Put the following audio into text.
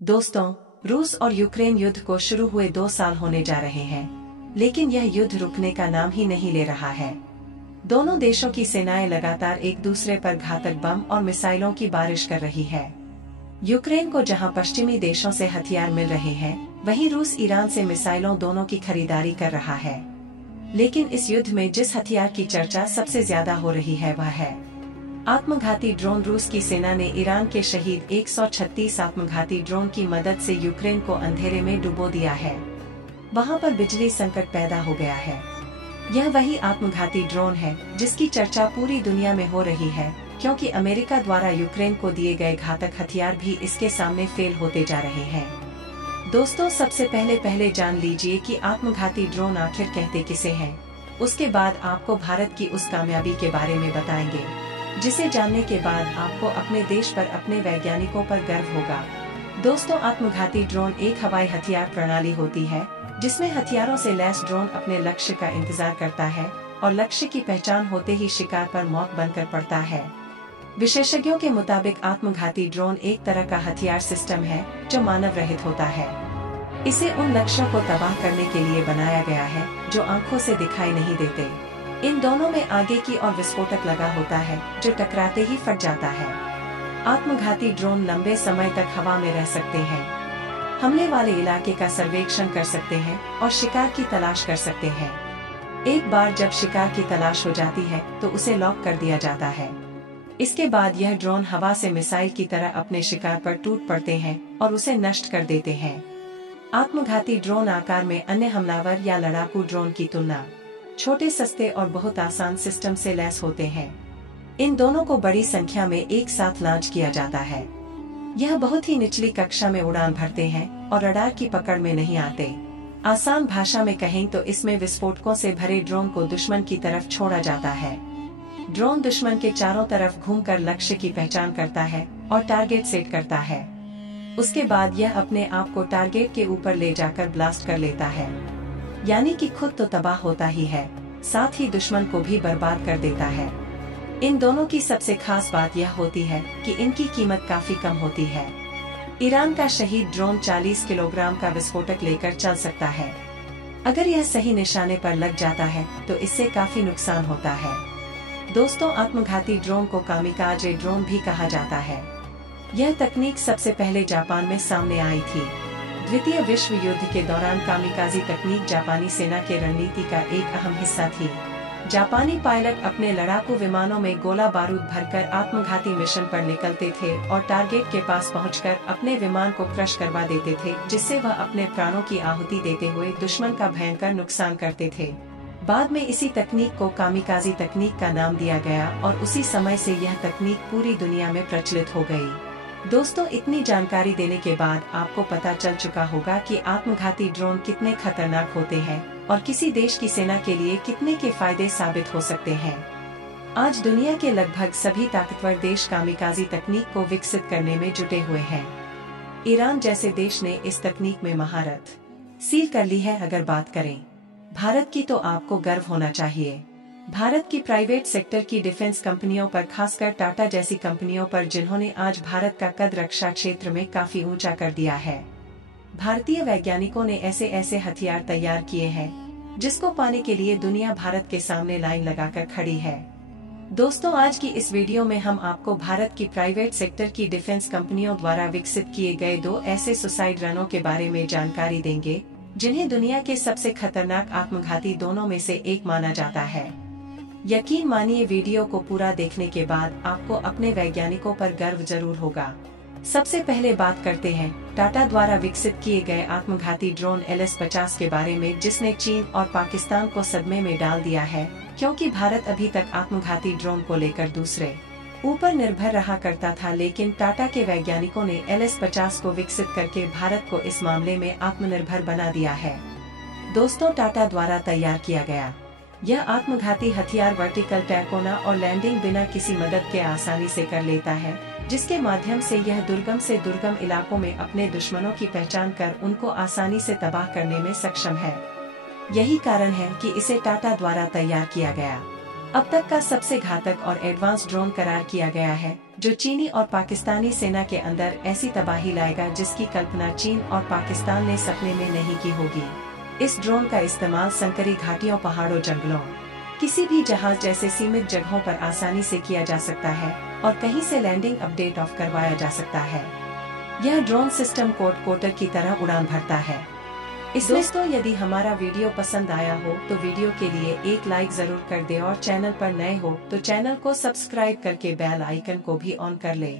दोस्तों, रूस और यूक्रेन युद्ध को शुरू हुए 2 साल होने जा रहे हैं, लेकिन यह युद्ध रुकने का नाम ही नहीं ले रहा है। दोनों देशों की सेनाएं लगातार एक दूसरे पर घातक बम और मिसाइलों की बारिश कर रही है। यूक्रेन को जहां पश्चिमी देशों से हथियार मिल रहे हैं, वहीं रूस ईरान से मिसाइलों दोनों की खरीदारी कर रहा है। लेकिन इस युद्ध में जिस हथियार की चर्चा सबसे ज्यादा हो रही है वह है आत्मघाती ड्रोन। रूस की सेना ने ईरान के शहीद 136 आत्मघाती ड्रोन की मदद से यूक्रेन को अंधेरे में डुबो दिया है। वहां पर बिजली संकट पैदा हो गया है। यह वही आत्मघाती ड्रोन है जिसकी चर्चा पूरी दुनिया में हो रही है, क्योंकि अमेरिका द्वारा यूक्रेन को दिए गए घातक हथियार भी इसके सामने फेल होते जा रहे हैं। दोस्तों, सबसे पहले जान लीजिए कि आत्मघाती ड्रोन आखिर कहते किसे हैं। उसके बाद आपको भारत की उस कामयाबी के बारे में बताएंगे, जिसे जानने के बाद आपको अपने देश पर, अपने वैज्ञानिकों पर गर्व होगा। दोस्तों, आत्मघाती ड्रोन एक हवाई हथियार प्रणाली होती है जिसमें हथियारों से लैस ड्रोन अपने लक्ष्य का इंतजार करता है और लक्ष्य की पहचान होते ही शिकार पर मौत बनकर पड़ता है। विशेषज्ञों के मुताबिक आत्मघाती ड्रोन एक तरह का हथियार सिस्टम है जो मानव रहित होता है। इसे उन लक्ष्यों को तबाह करने के लिए बनाया गया है जो आंखों से दिखाई नहीं देते। इन दोनों में आगे की ओर विस्फोटक लगा होता है जो टकराते ही फट जाता है। आत्मघाती ड्रोन लंबे समय तक हवा में रह सकते हैं, हमले वाले इलाके का सर्वेक्षण कर सकते हैं और शिकार की तलाश कर सकते हैं। एक बार जब शिकार की तलाश हो जाती है तो उसे लॉक कर दिया जाता है। इसके बाद यह ड्रोन हवा से मिसाइल की तरह अपने शिकार पर टूट पड़ते हैं और उसे नष्ट कर देते हैं। आत्मघाती ड्रोन आकार में अन्य हमलावर या लड़ाकू ड्रोन की तुलना छोटे, सस्ते और बहुत आसान सिस्टम से लैस होते हैं। इन दोनों को बड़ी संख्या में एक साथ लॉन्च किया जाता है। यह बहुत ही निचली कक्षा में उड़ान भरते हैं और रडार की पकड़ में नहीं आते। आसान भाषा में कहें तो इसमें विस्फोटकों से भरे ड्रोन को दुश्मन की तरफ छोड़ा जाता है। ड्रोन दुश्मन के चारों तरफ घूमकर लक्ष्य की पहचान करता है और टारगेट सेट करता है। उसके बाद यह अपने आप को टारगेट के ऊपर ले जाकर ब्लास्ट कर लेता है, यानी कि खुद तो तबाह होता ही है, साथ ही दुश्मन को भी बर्बाद कर देता है। इन दोनों की सबसे खास बात यह होती है कि इनकी कीमत काफी कम होती है। ईरान का शहीद ड्रोन 40 किलोग्राम का विस्फोटक लेकर चल सकता है। अगर यह सही निशाने पर लग जाता है तो इससे काफी नुकसान होता है। दोस्तों, आत्मघाती ड्रोन को कामिकाज़े ड्रोन भी कहा जाता है। यह तकनीक सबसे पहले जापान में सामने आई थी। द्वितीय विश्व युद्ध के दौरान कामिकाज़े तकनीक जापानी सेना के रणनीति का एक अहम हिस्सा थी। जापानी पायलट अपने लड़ाकू विमानों में गोला बारूद भरकर आत्मघाती मिशन पर निकलते थे और टारगेट के पास पहुंचकर अपने विमान को क्रश करवा देते थे, जिससे वह अपने प्राणों की आहुति देते हुए दुश्मन का भयंकर नुकसान करते थे। बाद में इसी तकनीक को कामिकाज़े तकनीक का नाम दिया गया और उसी समय से यह तकनीक पूरी दुनिया में प्रचलित हो गई। दोस्तों, इतनी जानकारी देने के बाद आपको पता चल चुका होगा कि आत्मघाती ड्रोन कितने खतरनाक होते हैं और किसी देश की सेना के लिए कितने के फायदे साबित हो सकते हैं। आज दुनिया के लगभग सभी ताकतवर देश कामिकाज़े तकनीक को विकसित करने में जुटे हुए हैं। ईरान जैसे देश ने इस तकनीक में महारत हासिल कर ली है। अगर बात करें भारत की, तो आपको गर्व होना चाहिए। भारत की प्राइवेट सेक्टर की डिफेंस कंपनियों पर, खासकर टाटा जैसी कंपनियों पर, जिन्होंने आज भारत का कद रक्षा क्षेत्र में काफी ऊंचा कर दिया है। भारतीय वैज्ञानिकों ने ऐसे ऐसे हथियार तैयार किए हैं जिसको पाने के लिए दुनिया भारत के सामने लाइन लगाकर खड़ी है। दोस्तों, आज की इस वीडियो में हम आपको भारत की प्राइवेट सेक्टर की डिफेंस कंपनियों द्वारा विकसित किए गए 2 ऐसे सुसाइड रनों के बारे में जानकारी देंगे जिन्हें दुनिया के सबसे खतरनाक आत्मघाती दोनों में से एक माना जाता है। यकीन मानिए, वीडियो को पूरा देखने के बाद आपको अपने वैज्ञानिकों पर गर्व जरूर होगा। सबसे पहले बात करते हैं टाटा द्वारा विकसित किए गए आत्मघाती ड्रोन LS-50 के बारे में, जिसने चीन और पाकिस्तान को सदमे में डाल दिया है, क्योंकि भारत अभी तक आत्मघाती ड्रोन को लेकर दूसरे ऊपर निर्भर रहा करता था। लेकिन टाटा के वैज्ञानिकों ने LS-50 को विकसित करके भारत को इस मामले में आत्मनिर्भर बना दिया है। दोस्तों, टाटा द्वारा तैयार किया गया यह आत्मघाती हथियार वर्टिकल टैकोना और लैंडिंग बिना किसी मदद के आसानी से कर लेता है, जिसके माध्यम से यह दुर्गम से दुर्गम इलाकों में अपने दुश्मनों की पहचान कर उनको आसानी से तबाह करने में सक्षम है। यही कारण है कि इसे टाटा द्वारा तैयार किया गया। अब तक का सबसे घातक और एडवांस ड्रोन करार किया गया है, जो चीनी और पाकिस्तानी सेना के अंदर ऐसी तबाही लाएगा जिसकी कल्पना चीन और पाकिस्तान ने सपने में नहीं की होगी। इस ड्रोन का इस्तेमाल संकरी घाटियों, पहाड़ों, जंगलों, किसी भी जहाज जैसे सीमित जगहों पर आसानी से किया जा सकता है और कहीं से लैंडिंग अपडेट ऑफ करवाया जा सकता है। यह ड्रोन सिस्टम कोटर की तरह उड़ान भरता है। दोस्तों, यदि हमारा वीडियो पसंद आया हो तो वीडियो के लिए एक लाइक जरूर कर दे और चैनल पर नए हो तो चैनल को सब्सक्राइब करके बेल आइकन को भी ऑन कर ले।